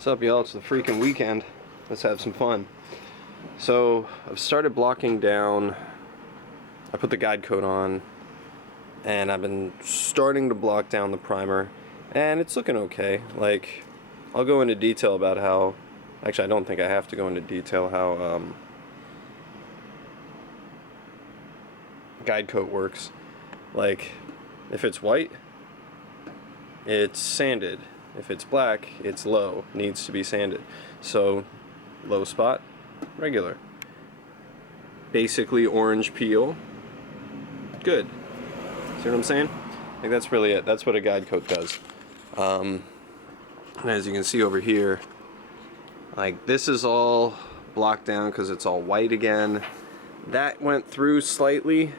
What's up, y'all? It's the freaking weekend. Let's have some fun. So I've started blocking down. I put the guide coat on and I've been starting to block down the primer, and it's looking okay. Like, I'll go into detail about how, actually I don't think I have to go into detail how guide coat works. Like, if it's white, it's sanded. If it's black, it's low, needs to be sanded. So, low spot, regular. Basically orange peel, good. See what I'm saying? Like, that's really it. That's what a guide coat does. And as you can see over here, like, this is all blocked down because it's all white again. That went through slightly,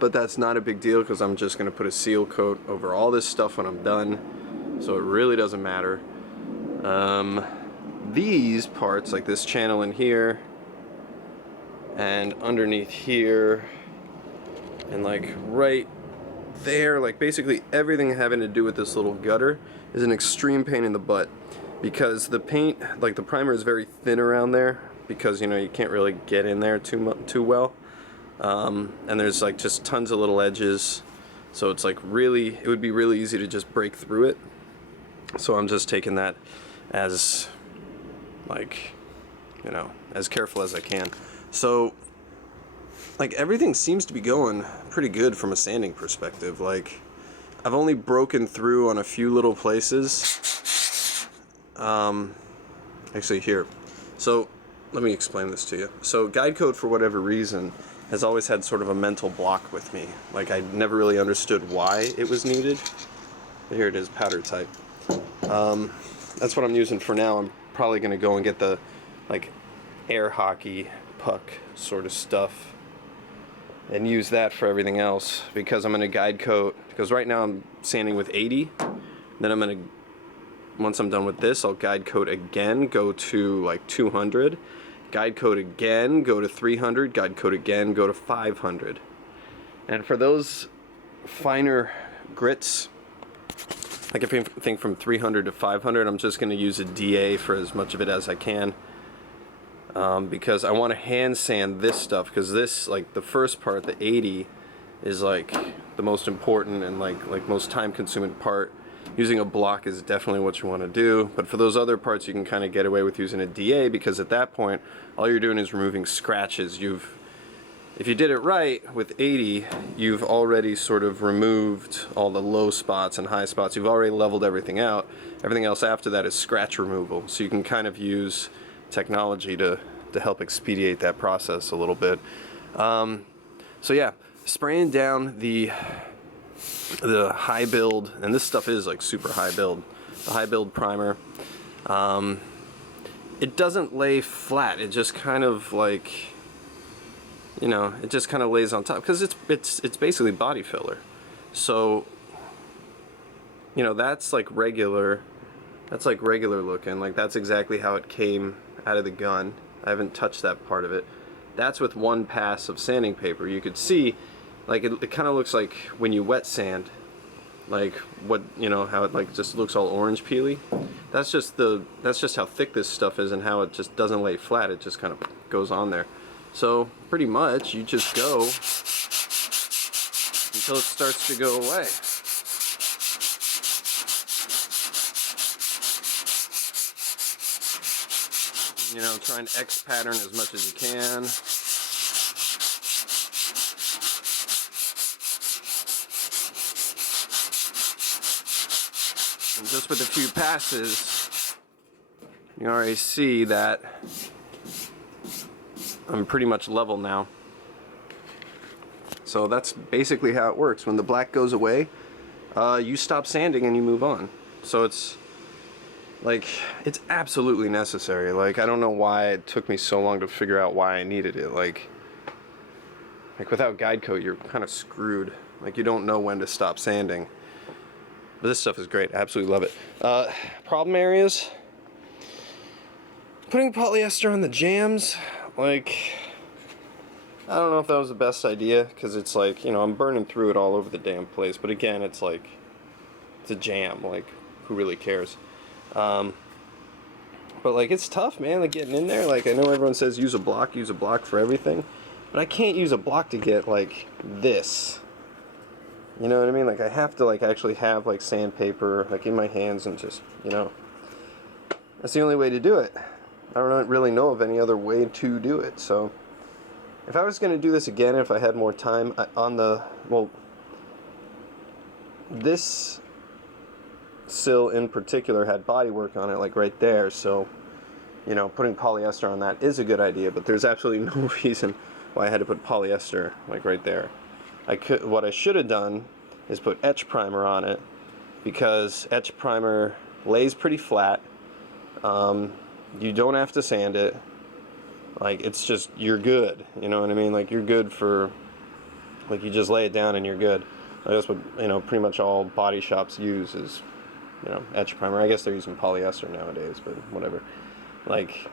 but that's not a big deal because I'm just going to put a seal coat over all this stuff when I'm done. So it really doesn't matter. These parts, like this channel in here and underneath here and like right there, like basically everything having to do with this little gutter is an extreme pain in the butt, because the paint, like the primer, is very thin around there because, you know, you can't really get in there too well, and there's like just tons of little edges, so it's like really, it would be really easy to just break through it. So I'm just taking that as, like, you know, as careful as I can. So, like, everything seems to be going pretty good from a sanding perspective. Like, I've only broken through on a few little places. Actually, here. So, let me explain this to you. So, guide coat, for whatever reason, has always had sort of a mental block with me. Like, I never really understood why it was needed. Here it is, powder type. That's what I'm using for now. I'm probably going to go and get the, like, air hockey puck sort of stuff and use that for everything else, because I'm going to guide coat, because right now I'm sanding with 80. Then I'm going to, once I'm done with this, I'll guide coat again, go to like 200, guide coat again, go to 300, guide coat again, go to 500. And for those finer grits, like if you think from 300 to 500, I'm just going to use a DA for as much of it as I can, because I want to hand sand this stuff, because this, like the first part, the 80, is like the most important and like most time consuming part. Using a block is definitely what you want to do, but for those other parts you can kind of get away with using a DA, because at that point all you're doing is removing scratches. If you did it right with 80, you've already sort of removed all the low spots and high spots. You've already leveled everything out. Everything else after that is scratch removal. So you can kind of use technology to help expedite that process a little bit. So yeah, spraying down the high build, and this stuff is like super high build, the high build primer. It doesn't lay flat. It just kind of like, you know, it just kind of lays on top, because it's basically body filler. So, you know, that's like regular looking. Like, that's exactly how it came out of the gun. I haven't touched that part of it. That's with one pass of sanding paper. You could see, like, it kind of looks like when you wet sand, like what, you know, how it like just looks all orange peely. That's just how thick this stuff is, and how it just doesn't lay flat. It just kind of goes on there. So pretty much you just go until it starts to go away. You know, try and X pattern as much as you can. And just with a few passes, you already see that I'm pretty much level now. So that's basically how it works. When the black goes away, you stop sanding and you move on. So it's like, it's absolutely necessary. Like, I don't know why it took me so long to figure out why I needed it. Like without guide coat, you're kind of screwed. Like, you don't know when to stop sanding. But this stuff is great. I absolutely love it. Problem areas: putting polyester on the jams. Like, I don't know if that was the best idea, because it's like, you know, I'm burning through it all over the damn place. But again, it's like, it's a jam. Like, who really cares? But like, it's tough, man, like getting in there. Like, I know everyone says use a block for everything, but I can't use a block to get like this. You know what I mean? Like, I have to like actually have like sandpaper like in my hands and just, you know, that's the only way to do it. I don't really know of any other way to do it. So if I was going to do this again, if I had more time this sill in particular had bodywork on it, like right there, so, you know, putting polyester on that is a good idea, but there's absolutely no reason why I had to put polyester like right there. What I should have done is put etch primer on it, because etch primer lays pretty flat. You don't have to sand it. Like, it's just, you're good, you know what I mean? Like, you're good for, like, you just lay it down and you're good. That's what, you know, pretty much all body shops use is, you know, etch primer. I guess they're using polyester nowadays, but whatever. Like,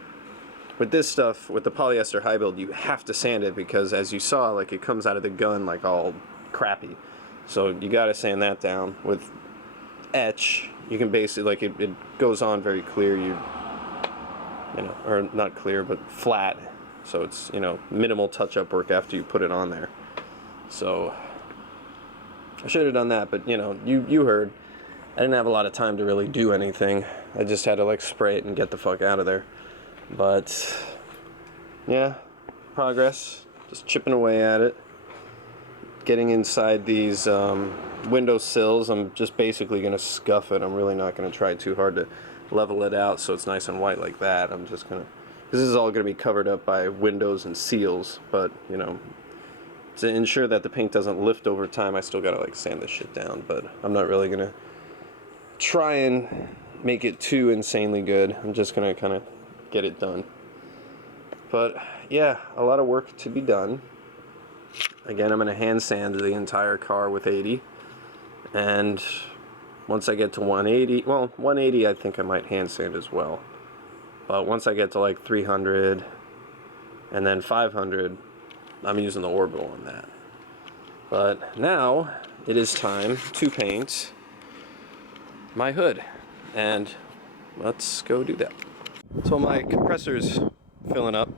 with this stuff, with the polyester high build, you have to sand it, because as you saw, like, it comes out of the gun like all crappy. So you gotta sand that down. With etch, you can basically, like, it goes on very clear, you know, or not clear, but flat. So it's, you know, minimal touch-up work after you put it on there. So I should have done that, but, you know, you heard. I didn't have a lot of time to really do anything. I just had to, like, spray it and get the fuck out of there. But, yeah, progress. Just chipping away at it. Getting inside these window sills. I'm just basically going to scuff it. I'm really not going to try too hard to level it out so it's nice and white like that. I'm just going to... This is all going to be covered up by windows and seals, but, you know, to ensure that the paint doesn't lift over time, I still got to, like, sand this shit down. But I'm not really going to try and make it too insanely good. I'm just going to kind of get it done. But, yeah, a lot of work to be done. Again, I'm going to hand sand the entire car with 80, and once I get to 180, well, 180 I think I might hand sand as well, but once I get to like 300 and then 500, I'm using the orbital on that. But now it is time to paint my hood, and let's go do that. So my compressor's filling up.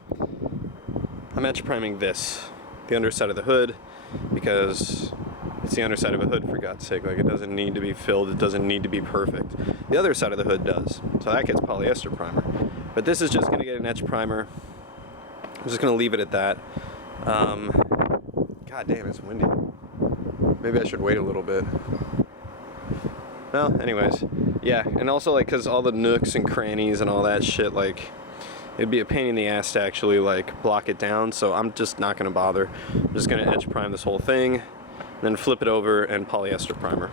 I'm etch priming this, the underside of the hood, because it's the underside of a hood, for God's sake. Like, it doesn't need to be filled, it doesn't need to be perfect. The other side of the hood does, so that gets polyester primer. But this is just going to get an etch primer. I'm just going to leave it at that. God damn, it's windy. Maybe I should wait a little bit. Well, anyways, yeah, and also, like, because all the nooks and crannies and all that shit, like, it'd be a pain in the ass to actually, like, block it down, so I'm just not going to bother. I'm just going to etch prime this whole thing, then flip it over and polyester primer.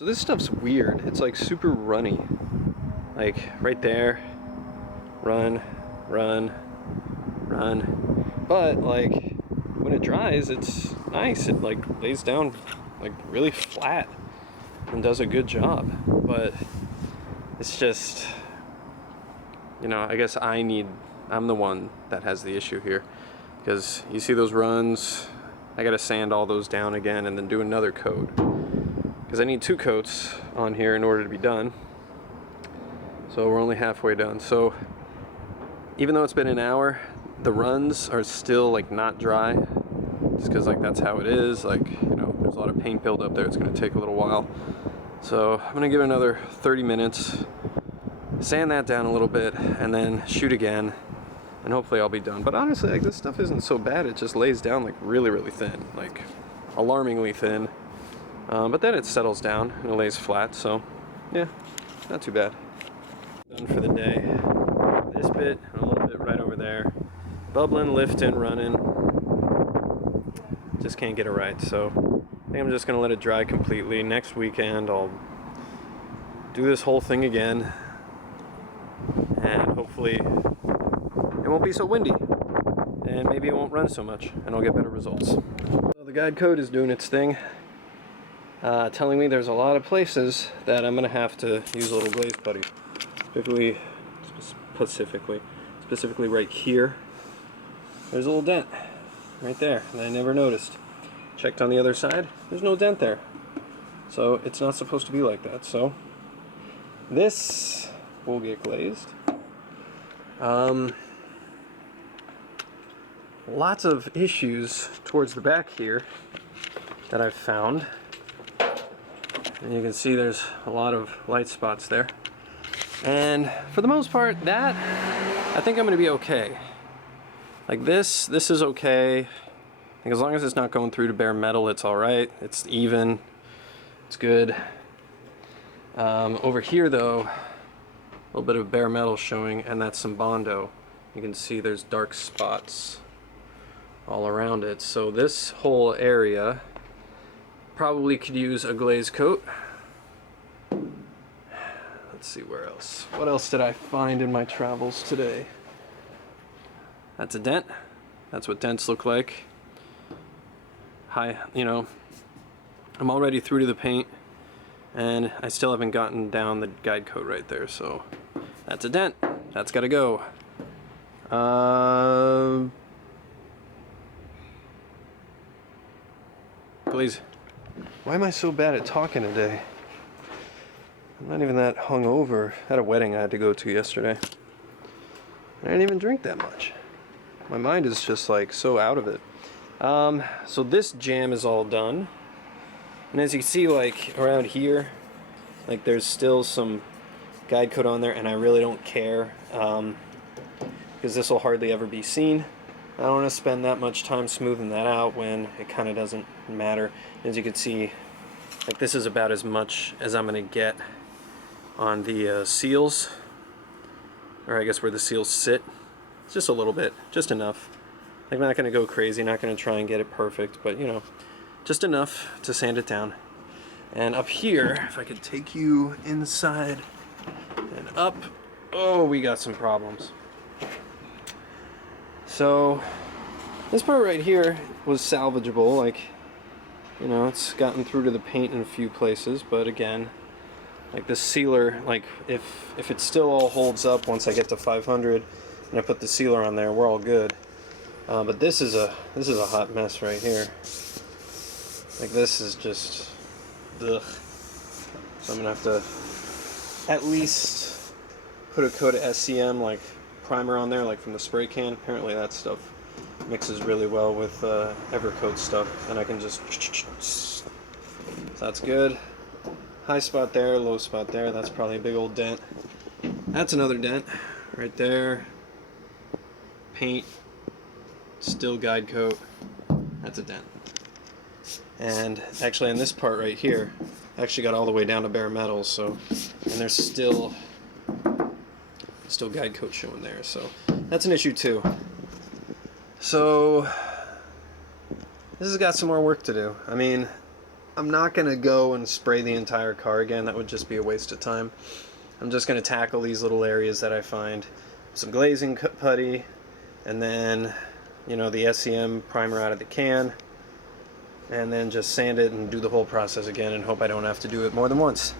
So this stuff's weird. It's like super runny. Like right there, run, run, run. But like when it dries, it's nice. It like lays down like really flat and does a good job. But it's just, you know, I guess I'm the one that has the issue here. Because you see those runs, I gotta sand all those down again and then do another coat. Because I need 2 coats on here in order to be done. So we're only halfway done. So even though it's been an hour, the runs are still like not dry. Just because like that's how it is. Like, you know, there's a lot of paint build up there. It's gonna take a little while. So I'm gonna give it another 30 minutes, sand that down a little bit, and then shoot again. And hopefully I'll be done. But honestly, like this stuff isn't so bad. It just lays down like really, really thin, like alarmingly thin. But then it settles down and it lays flat, so yeah, not too bad. Done for the day. This bit, and a little bit right over there. Bubbling, lifting, running. Just can't get it right, so I think I'm just gonna let it dry completely. Next weekend I'll do this whole thing again, and hopefully it won't be so windy, and maybe it won't run so much, and I'll get better results. So the guide code is doing its thing. Telling me there's a lot of places that I'm gonna have to use a little glaze putty. Specifically right here. There's a little dent right there that I never noticed. Checked on the other side, there's no dent there. So it's not supposed to be like that. So this will get glazed. Lots of issues towards the back here that I've found. And you can see there's a lot of light spots there. And for the most part, that, I think I'm gonna be okay. Like this is okay. I think as long as it's not going through to bare metal, it's all right. It's even, it's good. Over here though, a little bit of bare metal showing, and that's some Bondo. You can see there's dark spots all around it. So this whole area probably could use a glaze coat. Let's see where else. What else did I find in my travels today? That's a dent. That's what dents look like. You know, I'm already through to the paint, and I still haven't gotten down the guide coat right there, so that's a dent. That's gotta go. Please. Why am I so bad at talking today? I'm not even that hungover. I had a wedding I had to go to yesterday. I didn't even drink that much. My mind is just like so out of it. So this jam is all done. And as you can see, like around here, like there's still some guide coat on there, and I really don't care because this will hardly ever be seen. I don't want to spend that much time smoothing that out when it kind of doesn't matter. As you can see, like this is about as much as I'm going to get on the seals, or I guess where the seals sit. It's just a little bit, just enough. I'm not going to go crazy, not going to try and get it perfect, but you know, just enough to sand it down. And up here, if I could take you inside and up, oh, we got some problems. So this part right here was salvageable, like, you know, it's gotten through to the paint in a few places, but again, like this sealer, like if it still all holds up once I get to 500 and I put the sealer on there, we're all good. But this is a hot mess right here. Like this is just, ugh. So I'm gonna have to at least put a coat of SCM, like primer on there, like from the spray can. Apparently that stuff mixes really well with Evercoat stuff, and I can just, so that's good. High spot there, low spot there. That's probably a big old dent. That's another dent right there. Paint, still guide coat. That's a dent. And actually on this part right here, I actually got all the way down to bare metal, so, and there's still guide coat showing there, so that's an issue too. So this has got some more work to do. I mean, I'm not gonna go and spray the entire car again. That would just be a waste of time. I'm just gonna tackle these little areas that I find, some glazing putty, and then, you know, the SCM primer out of the can, and then just sand it and do the whole process again and hope I don't have to do it more than once.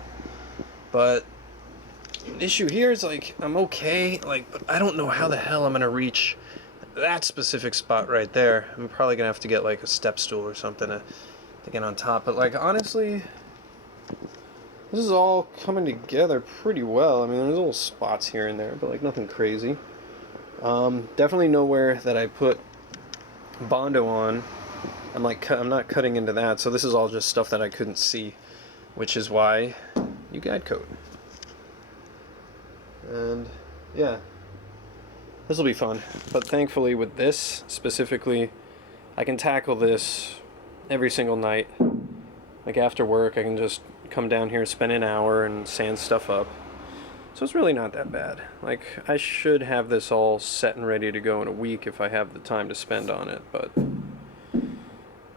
But the issue here is, like, I'm okay, like, but I don't know how the hell I'm gonna reach that specific spot right there. I'm probably gonna have to get like a step stool or something to get on top. But like, honestly, this is all coming together pretty well. I mean, there's little spots here and there, but like nothing crazy. Definitely nowhere that I put Bondo on, I'm not cutting into that, so this is all just stuff that I couldn't see, which is why you guide coat. And yeah, this will be fun. But thankfully with this specifically, I can tackle this every single night. Like after work, I can just come down here, spend an hour and sand stuff up. So it's really not that bad. Like, I should have this all set and ready to go in a week if I have the time to spend on it, but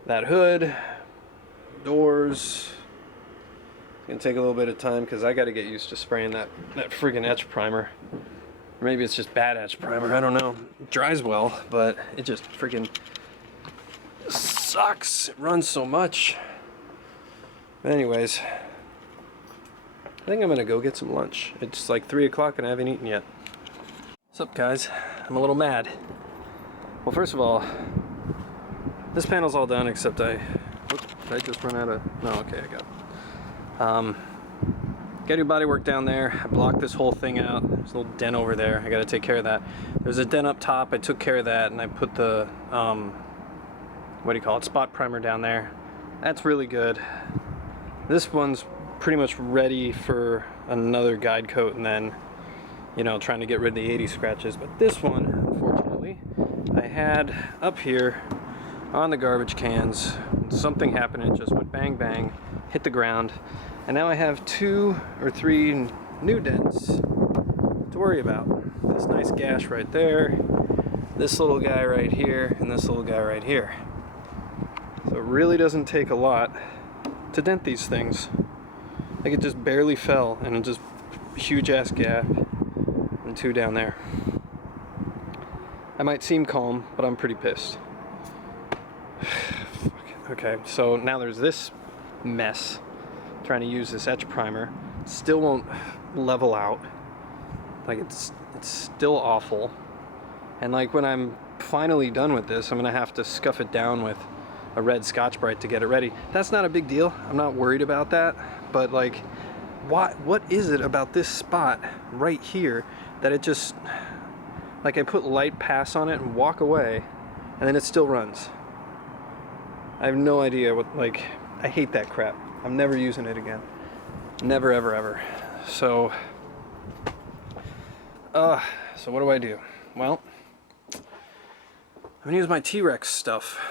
that hood, doors, it's gonna take a little bit of time because I gotta get used to spraying that friggin' etch primer. Or maybe it's just bad etch primer, I don't know. It dries well, but it just friggin' sucks. It runs so much. But anyways, I think I'm gonna go get some lunch. It's like 3 o'clock and I haven't eaten yet. What's up, guys? I'm a little mad. Well, first of all, this panel's all done except did I just run out of, no, okay, I got it. Gotta do body work down there. I blocked this whole thing out. There's a little dent over there. I gotta take care of that. There's a dent up top. I took care of that and I put the, what do you call it, spot primer down there. That's really good. This one's pretty much ready for another guide coat and then, you know, trying to get rid of the 80 scratches. But this one, unfortunately, I had up here on the garbage cans. Something happened and it just went bang bang, hit the ground, and now I have 2 or 3 new dents to worry about. This nice gash right there, this little guy right here, and this little guy right here. So it really doesn't take a lot to dent these things. Like, it just barely fell, and it just huge ass gap, and 2 down there. I might seem calm, but I'm pretty pissed. Okay, so now there's this mess. Trying to use this etch primer. Still won't level out. Like, it's still awful. And like, when I'm finally done with this, I'm gonna have to scuff it down with a red Scotch-Brite to get it ready. That's not a big deal. I'm not worried about that. But like, what is it about this spot right here that it just, like, I put light pass on it and walk away, and then it still runs. I have no idea what, like, I hate that crap. I'm never using it again. Never, ever, ever. So what do I do? Well, I'm gonna use my T-Rex stuff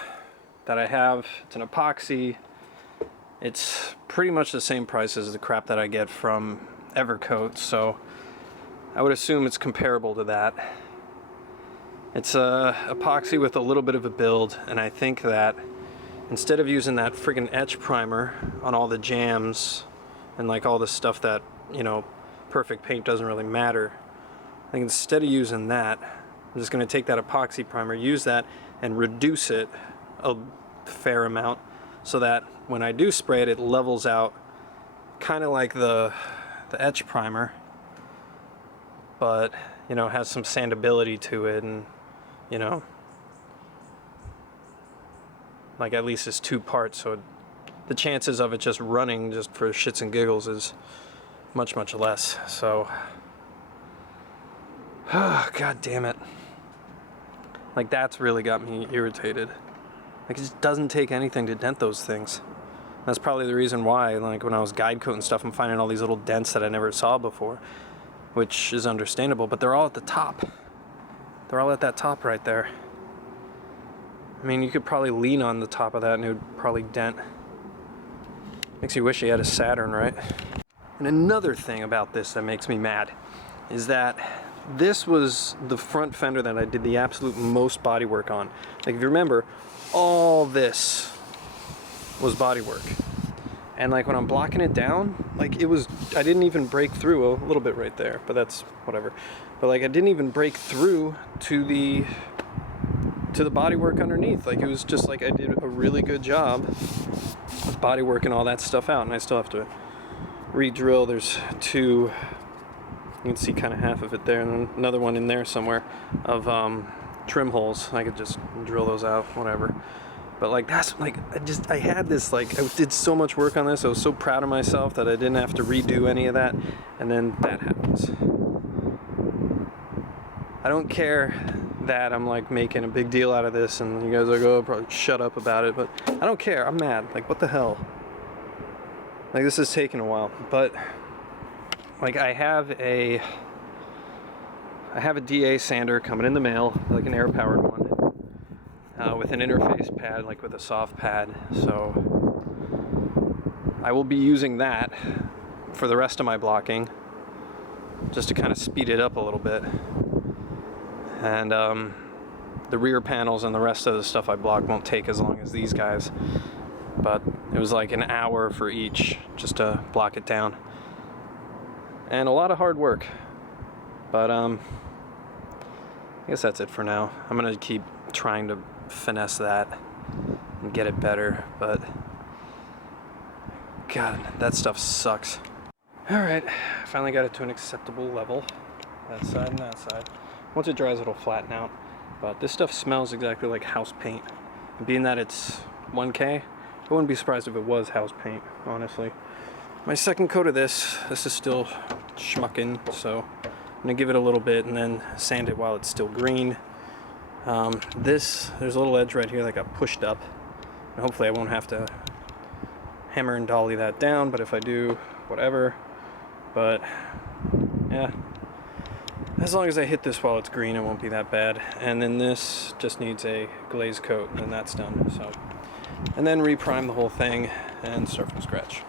that I have. It's an epoxy. It's pretty much the same price as the crap that I get from Evercoat, so I would assume it's comparable to that. It's a epoxy with a little bit of a build, and I think that instead of using that friggin' etch primer on all the jams and like all the stuff that, you know, perfect paint doesn't really matter, I think instead of using that, I'm just going to take that epoxy primer, use that, and reduce it a fair amount so that when I do spray it, it levels out kind of like the etch primer, but, you know, has some sandability to it, and, you know, like, at least it's 2 parts, so the chances of it just running just for shits and giggles is much, much less. So, god damn it. Like, that's really got me irritated. Like, it just doesn't take anything to dent those things. That's probably the reason why, like, when I was guide coating stuff, I'm finding all these little dents that I never saw before, which is understandable, but they're all at the top. They're all at that top right there. I mean, you could probably lean on the top of that and it would probably dent. Makes you wish you had a Saturn, right? And another thing about this that makes me mad is that this was the front fender that I did the absolute most body work on. Like, if you remember, all this was body work. And like, when I'm blocking it down, like, it was, I didn't even break through, a little bit right there, but that's whatever. But like, I didn't even break through to the body work underneath. Like, it was just like I did a really good job of body working all that stuff out, and I still have to re-drill. There's 2, you can see kind of half of it there, and then another one in there somewhere of trim holes. I could just drill those out, whatever. But like, that's like, I had this, like, I did so much work on this. I was so proud of myself that I didn't have to redo any of that, and then that happens. I don't care that I'm like making a big deal out of this, and you guys are like, oh, probably shut up about it, but I don't care. I'm mad. Like, what the hell? Like, this is taking a while, but like, I have a DA sander coming in the mail, like an air powered one, with an interface pad, like with a soft pad. So I will be using that for the rest of my blocking, just to kind of speed it up a little bit. And the rear panels and the rest of the stuff I block won't take as long as these guys, but it was like an hour for each just to block it down, and a lot of hard work. But I guess that's it for now. I'm gonna keep trying to finesse that and get it better, but god, that stuff sucks. Alright, finally got it to an acceptable level, that side and that side. Once it dries, it'll flatten out. But this stuff smells exactly like house paint. And being that it's 1K, I wouldn't be surprised if it was house paint, honestly. My second coat of this is still schmucking, so I'm gonna give it a little bit and then sand it while it's still green. There's a little edge right here that got pushed up. And hopefully I won't have to hammer and dolly that down, but if I do, whatever. But yeah. As long as I hit this while it's green, it won't be that bad. And then this just needs a glaze coat, and then that's done. So, and then reprime the whole thing and start from scratch.